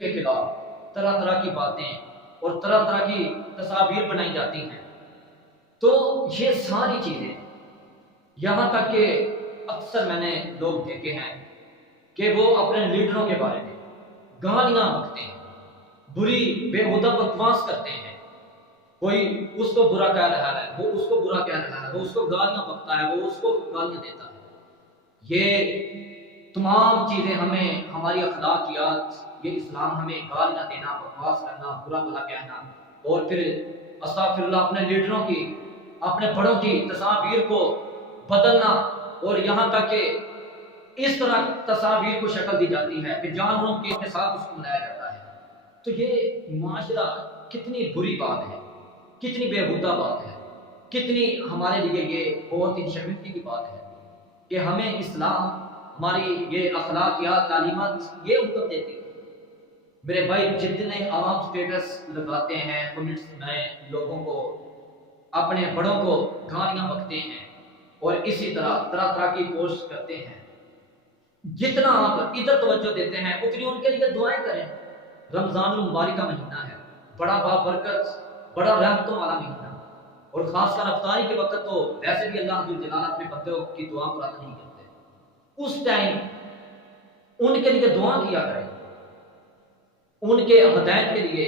کے خلاف طرح طرح کی باتیں اور طرح طرح کی تصاویر بنائی جاتی ہیں۔ تو یہ ساری چیزیں، یہاں تک کہ اکثر میں نے لوگ دیکھے ہیں کہ وہ اپنے لیڈروں کے بارے میں گالیاں بکتے ہیں، بری بےہودہ بکواس کرتے ہیں۔ کوئی اس کو برا کہہ رہا ہے، وہ اس کو برا کہہ رہا ہے، وہ اس کو گالیاں بکتا ہے، وہ اس کو گالیاں دیتا ہے۔ یہ تمام چیزیں ہمیں، ہماری اخلاقیات، یہ اسلام ہمیں گالیاں دینا، بکواس کرنا، برا بھلا کہنا، اور پھر استغفر اللہ اپنے لیڈروں کی، اپنے بڑوں کی تصاویر کو بدلنا، اور یہاں تک کہ اس طرح تصاویر کو شکل دی جاتی ہے کہ جانوروں کے ساتھ اس کو منایا جاتا ہے۔ تو یہ معاشرہ کتنی بری بات ہے، کتنی بےہودہ بات ہے، کتنی ہمارے لیے یہ بہت ہی شرمندگی کی بات ہے کہ ہمیں اسلام، ہماری یہ اخلاقیات، تعلیمات یہ حکم دیتی ہے۔ میرے بھائی جتنے عام سٹیٹس لگاتے ہیں، کمنٹس میں لوگوں کو، اپنے بڑوں کو گالیاں بکتے ہیں اور اسی طرح طرح طرح کی پوسٹ کرتے ہیں، جتنا آپ ادھر توجہ دیتے ہیں اتنی ان کے لیے دعائیں کریں۔ رمضان المبارک کا مہینہ ہے، بڑا بابرکت، بڑا رحمتوں والا مہینہ، اور خاص کر افطاری کے وقت تو ویسے بھی اللہ جلال اپنے بندوں کی دعا کو رد نہیں کرتے۔ اس ٹائم ان کے لیے دعا کیا کریں، ان کے ہدایت کے لیے،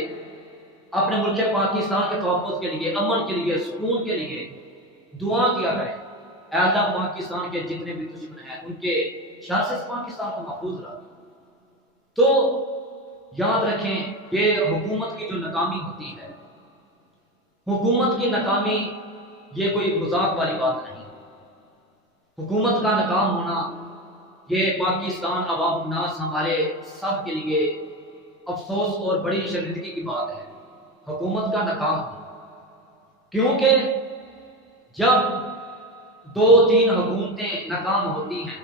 اپنے ملک پاکستان کے تحفظ کے لیے، امن کے لیے، سکون کے لیے دعا کیا کریں۔ اے اللہ پاکستان کے جتنے بھی دشمن ہیں ان کے شر سے پاکستان کو محفوظ رکھ۔ تو یاد رکھیں کہ حکومت کی جو ناکامی ہوتی ہے، حکومت کی ناکامی یہ کوئی مذاق والی بات نہیں۔ حکومت کا ناکام ہونا یہ پاکستان عوام الناس ہمارے سب کے لیے افسوس اور بڑی شرمندگی کی بات ہے، حکومت کا ناکام ہونا۔ کیونکہ جب 2-3 حکومتیں ناکام ہوتی ہیں،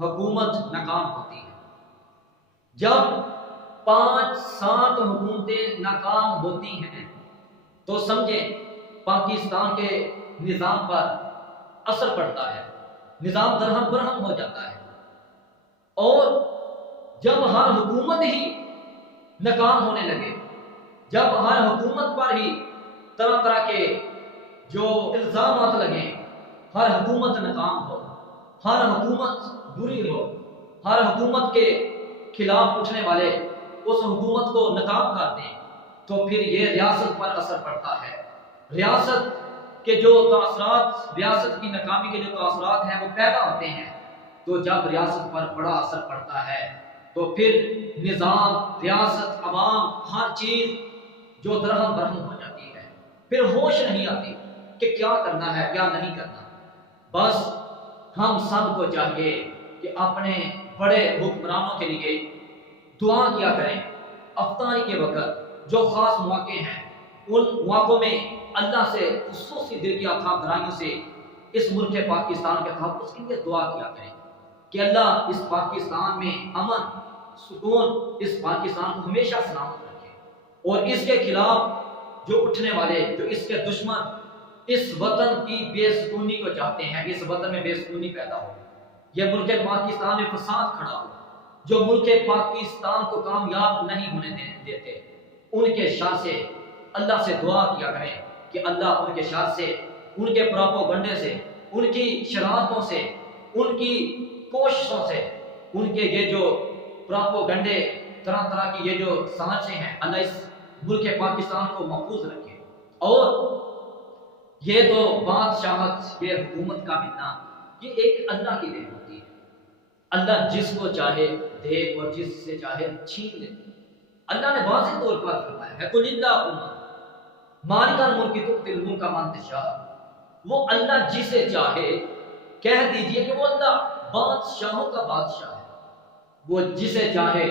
حکومت ناکام ہوتی ہے۔ جب 5-7 حکومتیں ناکام ہوتی ہیں تو سمجھیں پاکستان کے نظام پر اثر پڑتا ہے، نظام درہم برہم ہو جاتا ہے۔ اور جب ہر حکومت ہی ناکام ہونے لگے، جب ہر حکومت پر ہی طرح طرح کے جو الزامات لگیں، ہر حکومت ناکام ہو، ہر حکومت بری ہو، ہر حکومت کے خلاف اٹھنے والے اس حکومت کو ناکام کر دیں، تو پھر یہ ریاست پر اثر پڑتا ہے۔ ریاست کے جو تاثرات، ریاست کی ناکامی کے جو تاثرات ہیں وہ پیدا ہوتے ہیں۔ تو جب ریاست پر بڑا اثر پڑتا ہے تو پھر نظام، ریاست، عوام، ہر چیز جو درہم برہم ہو جاتی ہے، پھر ہوش نہیں آتی کہ کیا کرنا ہے کیا نہیں کرنا۔ بس ہم سب کو چاہیے کہ اپنے بڑے حکمرانوں کے لیے دعا کیا کریں۔ افطاری کے وقت جو خاص مواقع ہیں، ان مواقعوں میں اللہ سے خصوصی دل کی آنکھوں گرائیوں سے اس ملک پاکستان کے تحفظ کے لیے دعا کیا کریں کہ اللہ اس پاکستان میں امن، سکون، اس پاکستان کو ہمیشہ سلامت رکھے، اور اس کے خلاف جو اٹھنے والے، جو اس کے دشمن اس وطن کی بے سکونی کو چاہتے ہیں، اس وطن میں بے سکونی پیدا ہو، یہ ملک پاکستان میں فساد کھڑا ہو، جو ملک پاکستان کو کامیاب نہیں ہونے دیتے، ان کے شر سے اللہ سے دعا کیا کریں کہ اللہ ان کے شر سے، ان کے پراپوگنڈے سے، ان کی شرارتوں سے، ان کی کوششوں سے، ان کے یہ جو پراپوگنڈے، طرح طرح کی یہ جو سازشیں ہیں، اللہ اس ملک پاکستان کو محفوظ رکھے۔ اور یہ تو بادشاہت، یہ حکومت کا ملنا، یہ ایک اللہ کی دین ہوتی ہے۔ اللہ جس کو چاہے دے اور جس سے چاہے چھین لے۔ اللہ نے واضح طور پر فرمایا ہے قُلِ اللَّهُمَّ مَالِكَ الْمُلْكِ تُؤْتِي الْمُلْكَ مَن تَشَاءُ۔ وہ اللہ جسے چاہے، کہہ دیجئے کہ وہ اللہ بادشاہوں کا بادشاہ ہے، وہ جسے چاہے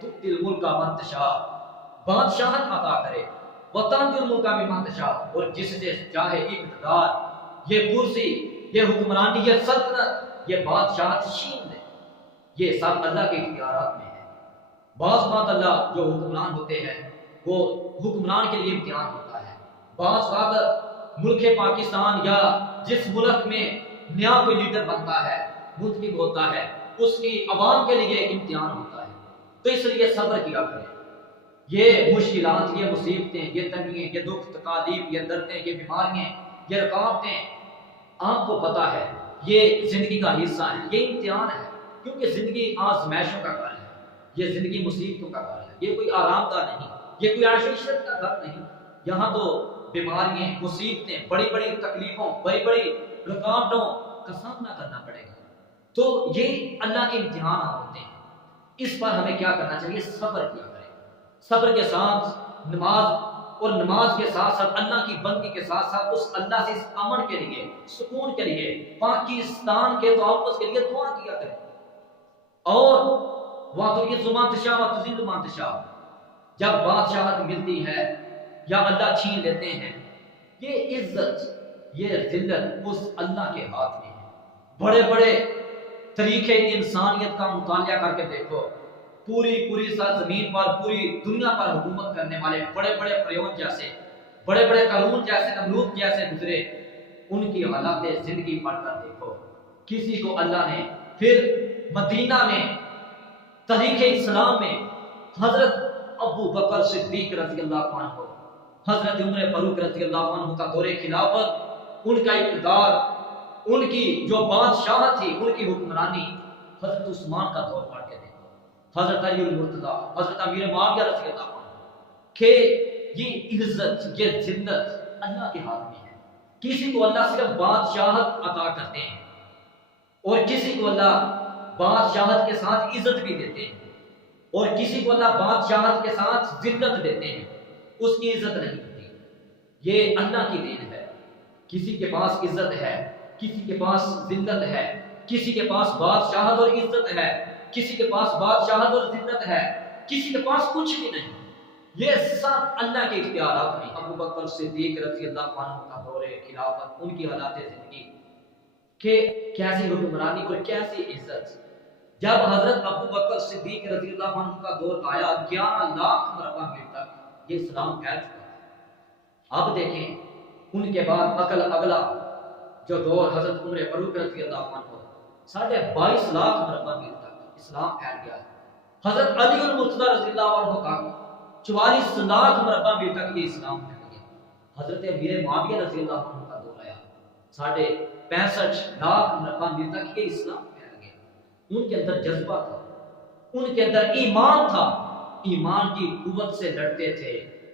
تُؤْتِي الْمُلْكَ مَن تَشَاءُ، بادشاہت عطا کرے، وَتَنزِعُ الْمُلْكَ مِمَّن تَشَاءُ، اور جس سے چاہے اقتدار، یہ کرسی، یہ حکمرانی، یہ سلطنت، یہ بادشاہت چھین لے۔ یہ سب اللہ کے اختیارات میں ہے۔ بعض بات اللہ جو حکمران ہوتے ہیں وہ حکمران کے لیے امتحان ہوتا ہے، بعض بات ملک پاکستان یا جس ملک میں نیا کوئی لیڈر بنتا ہے، منتخب ہوتا ہے، اس کی عوام کے لیے امتحان ہوتا ہے۔ تو اس لیے صبر کیا کریں. یہ مشکلات، یہ مصیبتیں، یہ تنگیاں، یہ دکھ تکالیف، یہ دردیں، یہ بیماریاں، یہ رکاوٹیں، آپ کو پتا ہے یہ زندگی کا حصہ ہے، یہ امتحان ہے. کیونکہ زندگی آزمائشوں کا گھر ہے، یہ زندگی مصیبتوں کا گھر ہے، یہ کوئی آرام دہ نہیں، یہ کوئی عیش و عشرت کا گھر نہیں. یہاں تو بیماریاں، مصیبتیں، بڑی بڑی تکلیفوں، بڑی بڑی رکاوٹوں کا سامنا کرنا پڑے گا. تو یہ اللہ کے امتحان ہوتے ہیں. اس پر ہمیں کیا کرنا چاہیے؟ صبر کیا کریں. صبر کے ساتھ نماز، اور نماز کے ساتھ ساتھ اللہ کی بندگی کے ساتھ ساتھ اس اللہ سے اس امن کے لیے، سکون کے لیے، پاکستان کے تحفظ کے لیے دعا کیا کریں. اور وَتُعِزُّ مَن تَشَاءُ وَتُذِلُّ مَن تَشَاءُ، جب بادشاہت ملتی ہے یا اللہ چھین لیتے ہیں، یہ عزت، یہ ذلت اس اللہ کے ہاتھ میں ہے. بڑے بڑے طریقے انسانیت کا مطالعہ کر کے دیکھو، پوری سرزمین پر، پوری دنیا پر حکومت کرنے والے بڑے بڑے فرعون جیسے، بڑے بڑے قارون جیسے، نمرود جیسے گزرے، ان کی حالات زندگی پڑھ کر دیکھو. کسی کو اللہ نے پھر مدینہ میں، تاریخ اسلام میں، حضرت ابو بکر صدیق رضی اللہ عنہ، حضرت عمر فاروق رضی اللہ عنہ کا دور خلافت، ان کا اقتدار، ان کی جو بادشاہت تھی، ان کی حکمرانی، حضرت عثمان کا دور پڑھ کے دیکھو، حضرت علی المرتضیٰ، حضرت امیر معاویہ رضی اللہ عنہ، کہ یہ عزت، یہ ذلت اللہ کے ہاتھ میں ہے. کسی کو اللہ صرف بادشاہت عطا کرتے ہیں، اور کسی کو اللہ بادشاہت کے ساتھ عزت بھی دیتے ہیں، اور کسی کو اللہ بادشاہت کے ساتھ ذلت دیتے ہیں، اس کی عزت نہیں ہوتی. یہ اللہ کی دین ہے. کسی کے پاس عزت ہے، کسی کے پاس ذلت ہے، کسی کے پاس بادشاہت اور عزت ہے، کسی کے پاس بادشاہت اور ذلت ہے، کسی کے پاس کچھ بھی نہیں. یہ سب اللہ کے اختیارات میں. ابو بکر صدیق رضی اللہ عنہ کا دور خلافت، ان کی حالات زندگی کہ کیسی حکمرانی اور کیسی عزت. جب حضرت ابو بکر صدیق رضی اللہ عنہ کا دور آیا، 11 لاکھ مربع میل تک یہ اسلام پھیل چکا تھا. اب دیکھیں ان کے بعد اگلا جو دور حضرت عمر فاروق رضی اللہ عنہ، 22.5 لاکھ مربع میل تک اسلام پھیل گیا. حضرت علی المرتضیٰ رضی اللہ عنہ کا 44 لاکھ مربع میل تک یہ اسلام پھیل گیا. حضرت امیر معاویہ رضی اللہ عنہ کا دور آیا، 65.5 لاکھ مربع میل تک یہ اسلام پھیل گیا. ان کے اندر جذبہ تھا، ان کے اندر ایمان تھا، ایمان کی قوت سے لڑتے تھے،